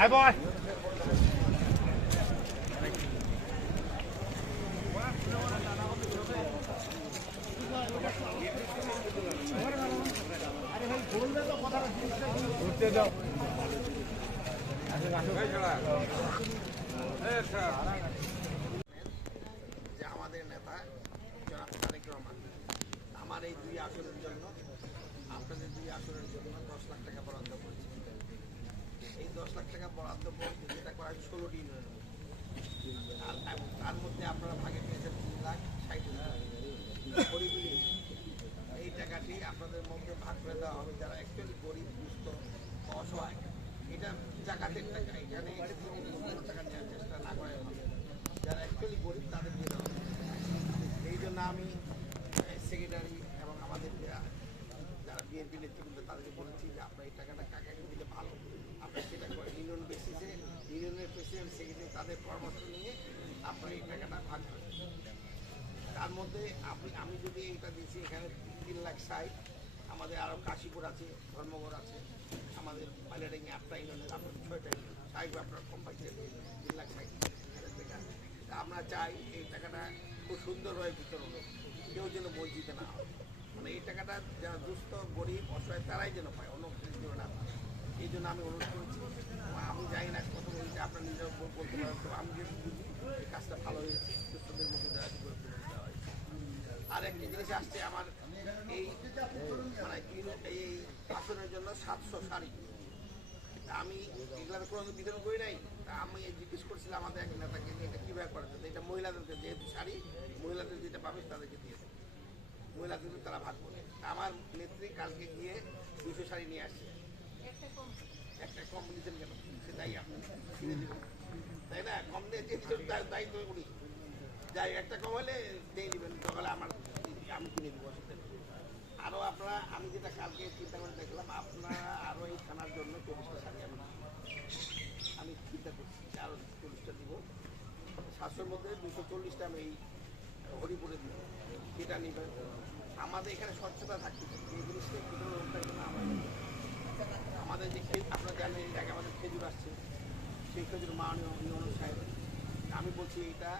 আয় বয় ঘুরতে দাও যে আমাদের নেতা জনাব তারেক রহমান আমার এই দুই আসনের জন্য আপনাদের দুই আসনের জন্য 10 লাখ টাকা বরাদ্দ করেছে। এই 10 লাখ টাকা বরাদ্দ বলতে যেটা করা হয় 16টি ইউনিয়নের মধ্যে, আর তার মধ্যে আপনারা ভাগে পেয়েছেন 3,60,000 গরিবী। এই টাকাটি আপনাদের মধ্যে ভাগ করে দেওয়া হবে যারা অ্যাকচুয়ালি গরিব, দুস্থ, অসহায়। এটা জাকাতের টাকা, এখানে কোনো টাকা নেওয়ার চেষ্টা না করে যারা অ্যাকচুয়ালি গরিব তাদের দিয়ে দেওয়া হবে। এই জন্য আমি সেক্রেটারি এবং আমাদের যারা বিএনপি নেতৃবৃন্দ তাদেরকে বলেছি যে আপনার এই টাকাটা কাকে দিলে ভালো, আপনার সেটা করে ইউনিয়ন বেসিসে ইউনিয়নের প্রেসিডেন্ট সেক্রেটারি তাদের পরামর্শ নিয়ে আপনার এই টাকাটা ভাগ করেন। তার মধ্যে আমি যদি এটা দিয়েছি এখানে 3,60,000, আমাদের আরও কাশীপুর আছে, ধর্মগড় আছে, আমাদের পাইলাডিংয়ে 8টা ইউনিয়নের আপনার 6টা ইউনিয়ন, স্বাভাবিক আপনার কম পাইছে 3,60,000 টাকা। আমরা চাই এই টাকাটা খুব সুন্দরভাবে বিতরণ হোক, কেউ যেন বঞ্চিত না হয়। মানে এই টাকাটা যারা দুস্থ, গরিব, অসহায় তারাই যেন পায়, অন্য কিছু যেন না পায়। এই জন্য আমি অনুরোধ করেছি। আমি জানি না কত বলতে আপনার নিজের বলতে পারেন, তো আমি যেহেতু বুঝি এই কাজটা ভালো হয়েছে, দুস্থদের মধ্যে যারা করে তুলে দেওয়া হয়েছে। আর একটা জিনিস আসছে আমার এই মানে এই আসনের জন্য 700 শাড়ি। আমি এগুলোর কোনো বিতরণ করি নাই। তা আমি জিজ্ঞেস করছিলাম আমাদের এক নেতাকে যে এটা কীভাবে করা যাবে। এটা মহিলাদেরকে, যেহেতু শাড়ি মহিলাদের যেটা পাবে তাদেরকে দিয়ে দেবে, মহিলাদের তারা ভাগ করে। আমার নেত্রী কালকে গিয়ে 200 শাড়ি নিয়ে আসছে। একটা কম নিতেন কেন, সেটাই আপনি কিনে দেবেন, তাই না? কম দিয়ে যে দায়িত্ব উনি যাই, একটা কম হলে দিয়ে দেবেন, সকালে আমি কিনে দেবো। আরও আপনারা, আমি যেটা কালকে চিন্তা করে দেখলাম, আপনারা আরও এই থানার জন্য 40টা শাড়ি আমি চিন্তা করছি, আরও 40টা দিব। 700-র মধ্যে 240টা আমি এই হরিপুরে দিব, সেটা নেবেন। আমাদের এখানে স্বচ্ছতা থাকতে এই জিনিসটা আমাদের যে আপনারা জানেন এই জায়গায় আমাদের খেজুর আসছে, সেই খেজুর মাননীয় ইউনুস সাহেব, আমি বলছি এইটা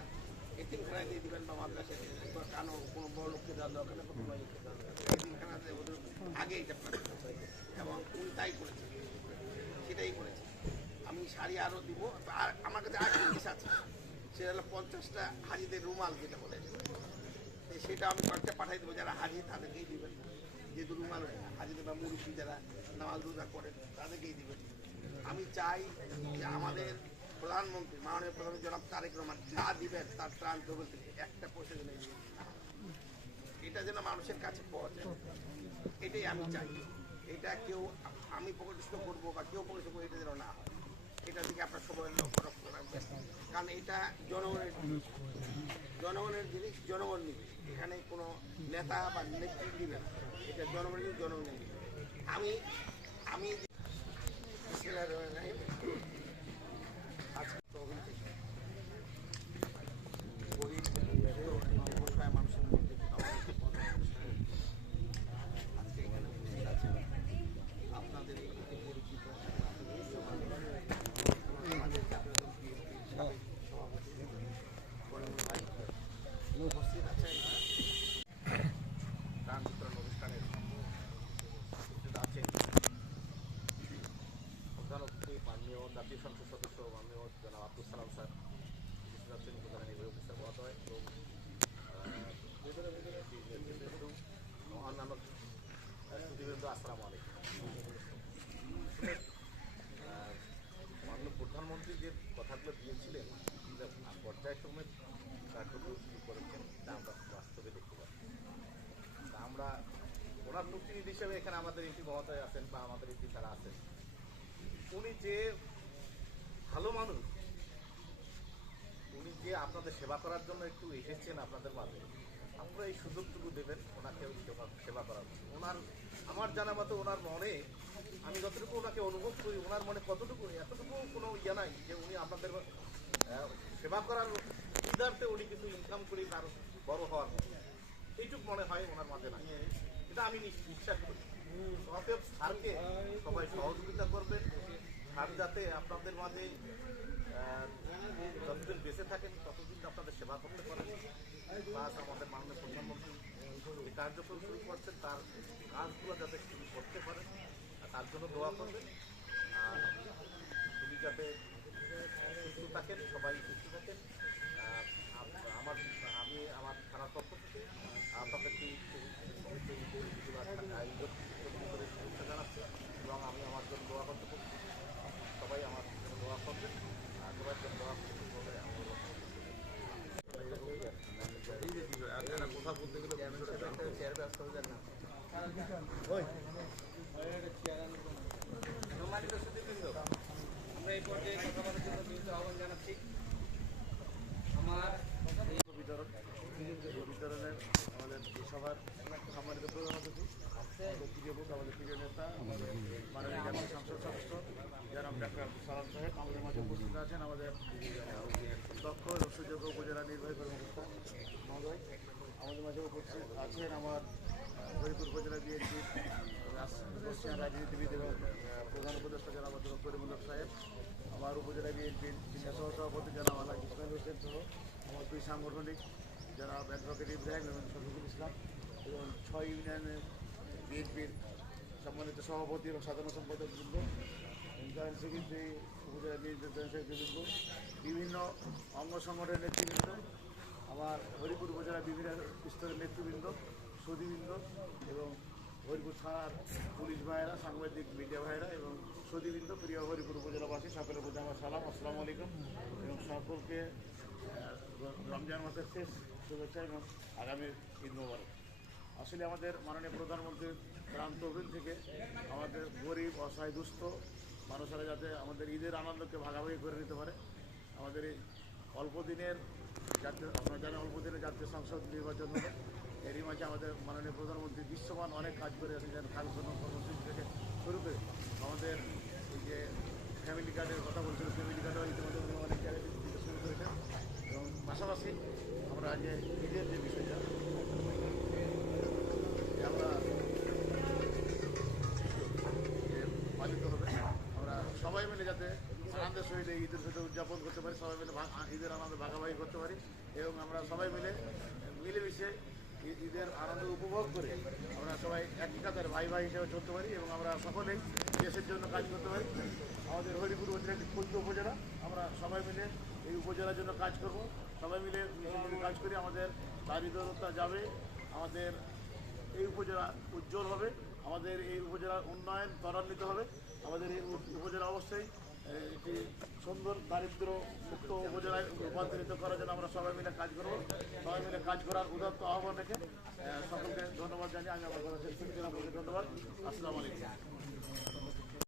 এতিমখানায় দিয়ে দেবেন বা মাদ্রাসায় দিয়ে দেবেন, কারণ কোনো বড় লোককে দেওয়ার দরকার নেই, কোনো লোককে দেওয়ার দরকার নেই, এতিমখানাতে ওদের আগে এটা এবং উনি তাই করেছেন, সেটাই করেছে। আমি শাড়ি আরও দিব। আর আমার কাছে আর জিনিস আছে, সেটা হলো 50টা হাজিদের রুমাল যেটা বলে, সেটা আমি কয়েকটা পাঠাই দেবো। যারা হাজি তাদেরকেই দিবেন, যেহেতু রুমাল হাজিদের বা মুরব্বী যারা নামাজ রোজা করেন তাদেরকেই দিবেন। আমি চাই যে আমাদের প্রধানমন্ত্রী, মাননীয় প্রধানমন্ত্রী জনাব তারেক রহমান যা দিবেন তার ত্রাণ তহবিল থেকে একটা পয়সা যেন এটা যেন মানুষের কাছে পৌঁছায়, এটাই আমি চাই। এটা কেউ আমি প্রকাশিত করবো বা কেউ প্রকাশিত করবো, এটা যেন না হয়। এটা থেকে আপনার সবাই লক্ষ্য রাখবেন, কারণ এটা জনগণের জিনিস, জনগণ নিবে। এখানে কোনো নেতা বা নেত্রী দিবে না, এটা জনগণের জিনিস, জনগণ নিবে। আমি আজকে তহবিল থেকে গরিব অসহায় মানুষের মধ্যে আজকে এখানে উপস্থিত আছেন আপনাদের এই পরিচিত আমাদের জাতীয় সভাপতি করিমুল ভাই উপস্থিত আছেন, ত্রাণ বিতরণ অনুষ্ঠানের উপস্থিত আছেন প্রধান অতিথি মাননীয় জাতীয় সংসদ সদস্য মাননীয় জনাব আব্দুল সালাম স্যার, উপস্থিত আছেন প্রধান নির্বাহী অফিসার মহোদয় এবং অন্যান্য সুধীবৃন্দ, আসসালামু আলাইকুম। মাননীয় প্রধানমন্ত্রী যে কথাগুলো দিয়েছিলেন পর্যায়ক্রমে কার্যক্রম শুরু করেছেন, তা আমরা বাস্তবে দেখতে পাচ্ছি। তা আমরা ওনার প্রতিনিধি হিসেবে এখানে আমাদের এমপি মহোদয় আছেন বা আমাদের এমপি তারা আছেন, উনি যে ভালো মানুষ, উনি যে আপনাদের সেবা করার জন্য একটু এসেছেন আপনাদের মাঝে, আপনারা এই সুযোগটুকু দেবেন ওনাকে সেবা করার। ওনার আমার জানা মতো ওনার মনে, আমি যতটুকু ওনাকে অনুভব করি, ওনার মনে কতটুকু এতটুকু কোনো ইয়ে নাই যে উনি আপনাদের সেবা করার সুবিধার্থে উনি কিন্তু ইনকাম করি তার বড় হওয়ার, এইটুকু মনে হয় ওনার মাঝে নাই। এটা আমি বিশ্বাস করি। অতএব স্যারকে সবাই সহযোগিতা করবেন, আমি যাতে আপনাদের মাঝে যতদিন বেঁচে থাকেন ততদিন আপনাদের সেবা করতে পারেন, প্লাস আমাদের মাননীয় প্রধানমন্ত্রী যে কার্যক্রম শুরু করছেন তার কাজগুলো যাতে শুরু করতে পারেন তার জন্য দোয়া করবেন। আর তিনি যাতে সুস্থ থাকেন, সবাই সুস্থ থাকেন। আমি আমার থানার পক্ষ থেকে আপনাদেরকে শুভেচ্ছা জানাচ্ছি এবং আমি আমার জন্য দোয়া করতে করছি। সবাই আমার জন্য দোয়া করবেন আর সবার জন্য দোয়া করতে বলে কথা বলতে গেলে চেয়ার ব্যস্ত হয়ে যান না। সম্মানিত সুধীবৃন্দ, আমরা এই পর্যায়ে কথা বলার জন্য বিনীত আহ্বান জানাচ্ছি। আমার বিতরণের আমাদের সবার সম্মানিত প্রধান অতিথি, আমাদের প্রিয় মুখ, আমাদের প্রিয় নেতা, আমাদের মাননীয় জাতীয় সংসদ সদস্য জনাব ডাক্তার আব্দুল সালাম সাহেব আমাদের মাঝে উপস্থিত আছেন। আমাদের দক্ষ এবং সুযোগ্য উপজেলা নির্বাহী কর্মকর্তা মহোদয় আমাদের মাঝে উপস্থিত আছেন। আমার হরিপুর উপজেলা বিএনপির বর্ষিয়ান রাজনীতিবিদ এবং প্রধান উপদেষ্টা জনাব অধ্যাপক করিমুল্লাহ সাহেব, আমার উপজেলা বিএনপির সিনিয়র সহসভাপতি জনাব আল্লাহ ইসমাইল হোসেন সহ আমার দুই সাংগঠনিক জনাব অ্যাডভোকেট ইব্রাহিম এবং শফিকুল ইসলাম এবং 6 ইউনিয়নের বিএনপির সম্মানিত সভাপতি এবং সাধারণ সম্পাদক বৃন্দ, জয়েন্ট সেক্রেটারি উপজেলা বিএনপির জয়েন্ট সেক্রেটারি বৃন্দ, বিভিন্ন অঙ্গ সংগঠনের নেতৃবৃন্দ, আমার হরিপুর উপজেলার বিভিন্ন স্তরের নেতৃবৃন্দ, সুধীবৃন্দ এবং হরিপুর থানার পুলিশ ভাইয়েরা, সাংবাদিক মিডিয়া ভাইয়েরা এবং সুধীবৃন্দ, প্রিয় হরিপুর উপজেলাবাসী, সকলের প্রতি আমার সালাম, আসসালামু আলাইকুম এবং সকলকে রমজান মাসের শেষ শুভেচ্ছা এবং আগামী ঈদ মোবারক। আসলে আমাদের মাননীয় প্রধানমন্ত্রীর ত্রাণ তহবিল থেকে আমাদের গরিব, অসহায়, দুস্থ মানুষেরা যাতে আমাদের ঈদের আনন্দকে ভাগাভাগি করে নিতে পারে। আমাদের এই অল্প দিনের জাতীয়, আপনারা জানেন অল্প দিনের জাতীয় সংসদ নির্বাচন হলো, এরই মাঝে আমাদের মাননীয় প্রধানমন্ত্রী দৃশ্যমান অনেক কাজ করে আছেন, যেন খাদ্য কর্মসূচি থেকে শুরু করে আমাদের এই যে ফ্যামিলি কার্ডের কথা বলছিল, ফ্যামিলি কার্ডও ইতিমধ্যে উনি অনেক জায়গায় দিতে শুরু করেছেন এবং পাশাপাশি আমরা আগে ঈদের যে বিষয়টা আমরা পালিত হবে, আমরা সবাই মিলে যাতে আনন্দের সহিত ঈদের সাথে উদযাপন করতে পারি, সবাই মিলে ঈদের আনন্দ ভাগাভাগি করতে পারি এবং আমরা সবাই মিলেমিশে ঈদের আনন্দ উপভোগ করে আমরা সবাই একই কাতারে ভাই ভাই হিসেবে চলতে পারি এবং আমরা সকলেই দেশের জন্য কাজ করতে পারি। আমাদের হরিপুর উপজেলা একটি ক্ষুদ্র উপজেলা, আমরা সবাই মিলে এই উপজেলার জন্য কাজ করব, সবাই মিলে কাজ করি, আমাদের দারিদ্রতা যাবে, আমাদের এই উপজেলা উজ্জ্বল হবে, আমাদের এই উপজেলার উন্নয়ন ত্বরান্বিত হবে, আমাদের এই উপজেলা অবশ্যই একটি সুন্দর দারিদ্র মুক্ত উপজেলায় রূপান্তরিত করার জন্য আমরা সবাই মিলে কাজ করব। সবাই মিলে কাজ করার উদাত্ত আহ্বান রেখে সকলকে ধন্যবাদ জানিয়ে আমি আমার কথা শেষ করছি। ধন্যবাদ। আসসালামু আলাইকুম।